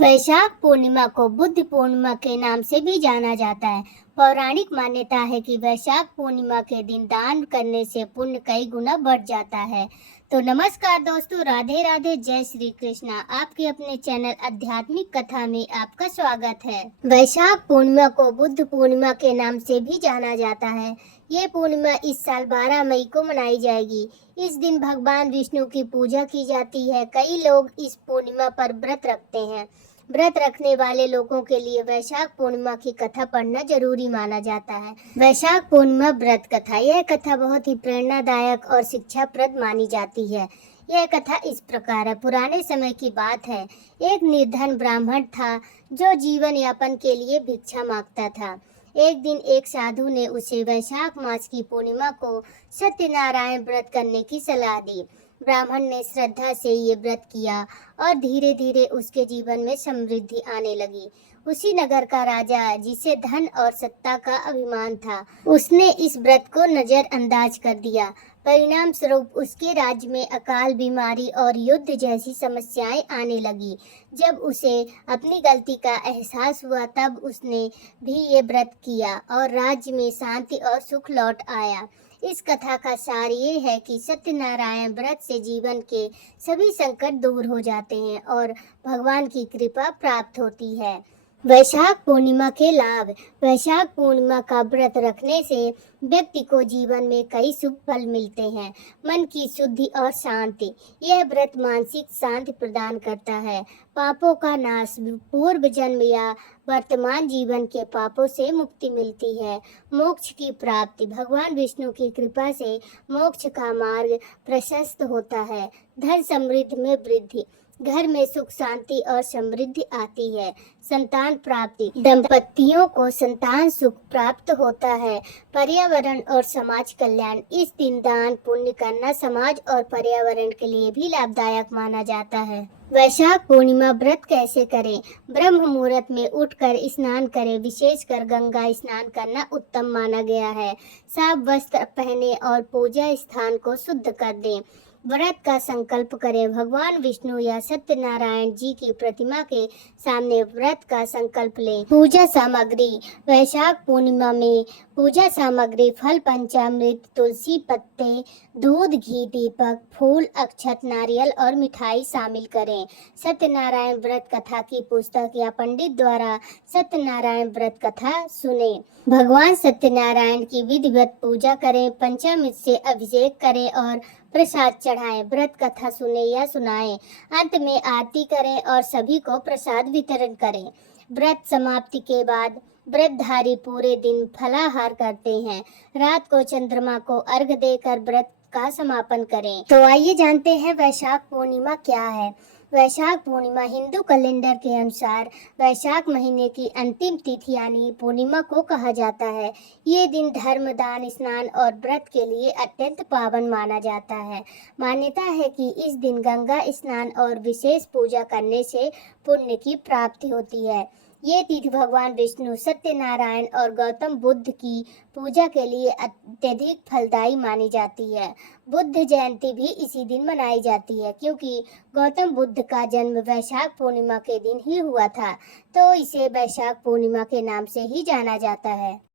वैशाख पूर्णिमा को बुद्ध पूर्णिमा के नाम से भी जाना जाता है। पौराणिक मान्यता है कि वैशाख पूर्णिमा के दिन दान करने से पुण्य कई गुना बढ़ जाता है। तो नमस्कार दोस्तों, राधे राधे, जय श्री कृष्णा। आपके अपने चैनल आध्यात्मिक कथा में आपका स्वागत है। वैशाख पूर्णिमा को बुद्ध पूर्णिमा के नाम से भी जाना जाता है। ये पूर्णिमा इस साल 12 मई को मनाई जाएगी। इस दिन भगवान विष्णु की पूजा की जाती है। कई लोग इस पूर्णिमा पर व्रत रखते हैं। व्रत रखने वाले लोगों के लिए वैशाख पूर्णिमा की कथा पढ़ना जरूरी माना जाता है। वैशाख पूर्णिमा व्रत कथा, यह कथा बहुत ही प्रेरणादायक और शिक्षाप्रद मानी जाती है। यह कथा इस प्रकार है। पुराने समय की बात है। एक निर्धन ब्राह्मण था जो जीवन यापन के लिए भिक्षा मांगता था। एक दिन एक साधु ने उसे वैशाख मास की पूर्णिमा को सत्यनारायण व्रत करने की सलाह दी। ब्राह्मण ने श्रद्धा से ये व्रत किया और धीरे धीरे उसके जीवन में समृद्धि आने लगी। उसी नगर का राजा, जिसे धन और सत्ता का अभिमान था, उसने इस व्रत को नजरअंदाज कर दिया। परिणाम स्वरूप उसके राज्य में अकाल, बीमारी और युद्ध जैसी समस्याएं आने लगी। जब उसे अपनी गलती का एहसास हुआ तब उसने भी ये व्रत किया और राज्य में शांति और सुख लौट आया। इस कथा का सार ये है कि सत्यनारायण व्रत से जीवन के सभी संकट दूर हो जाते हैं और भगवान की कृपा प्राप्त होती है। वैशाख पूर्णिमा के लाभ। वैशाख पूर्णिमा का व्रत रखने से व्यक्ति को जीवन में कई शुभ फल मिलते हैं। मन की शुद्धि और शांति। यह व्रत मानसिक शांति प्रदान करता है। पापों का नाश, पूर्व जन्म या वर्तमान जीवन के पापों से मुक्ति मिलती है। मोक्ष की प्राप्ति। भगवान विष्णु की कृपा से मोक्ष का मार्ग प्रशस्त होता है। धन समृद्धि में वृद्धि। घर में सुख, शांति और समृद्धि आती है। संतान प्राप्ति। दंपतियों को संतान सुख प्राप्त होता है। पर्यावरण और समाज कल्याण। इस दिन दान पुण्य करना समाज और पर्यावरण के लिए भी लाभदायक माना जाता है। वैशाख पूर्णिमा व्रत कैसे करें? ब्रह्म मुहूर्त में उठकर स्नान करें। विशेषकर गंगा स्नान करना उत्तम माना गया है। साफ वस्त्र पहने और पूजा स्थान को शुद्ध कर दें। व्रत का संकल्प करें। भगवान विष्णु या सत्यनारायण जी की प्रतिमा के सामने व्रत का संकल्प लें। पूजा सामग्री। वैशाख पूर्णिमा में पूजा सामग्री फल, पंचामृत, तुलसी पत्ते, दूध, घी, दीपक, फूल, अक्षत, नारियल और मिठाई शामिल करें। सत्यनारायण व्रत कथा की पुस्तक या पंडित द्वारा सत्यनारायण व्रत कथा सुने। भगवान सत्यनारायण की विधिवत पूजा करें। पंचामृत से अभिषेक करें और प्रसाद चढ़ाएं। व्रत कथा सुने या सुनाएं। अंत में आरती करें और सभी को प्रसाद वितरण करें। व्रत समाप्ति के बाद व्रतधारी पूरे दिन फलाहार करते हैं। रात को चंद्रमा को अर्घ्य देकर व्रत का समापन करें। तो आइए जानते हैं वैशाख पूर्णिमा क्या है। वैशाख पूर्णिमा हिंदू कैलेंडर के अनुसार वैशाख महीने की अंतिम तिथि यानी पूर्णिमा को कहा जाता है। ये दिन धर्म, दान, स्नान और व्रत के लिए अत्यंत पावन माना जाता है। मान्यता है कि इस दिन गंगा स्नान और विशेष पूजा करने से पुण्य की प्राप्ति होती है। ये तिथि भगवान विष्णु, सत्यनारायण और गौतम बुद्ध की पूजा के लिए अत्यधिक फलदायी मानी जाती है। बुद्ध जयंती भी इसी दिन मनाई जाती है क्योंकि गौतम बुद्ध का जन्म वैशाख पूर्णिमा के दिन ही हुआ था, तो इसे वैशाख पूर्णिमा के नाम से ही जाना जाता है।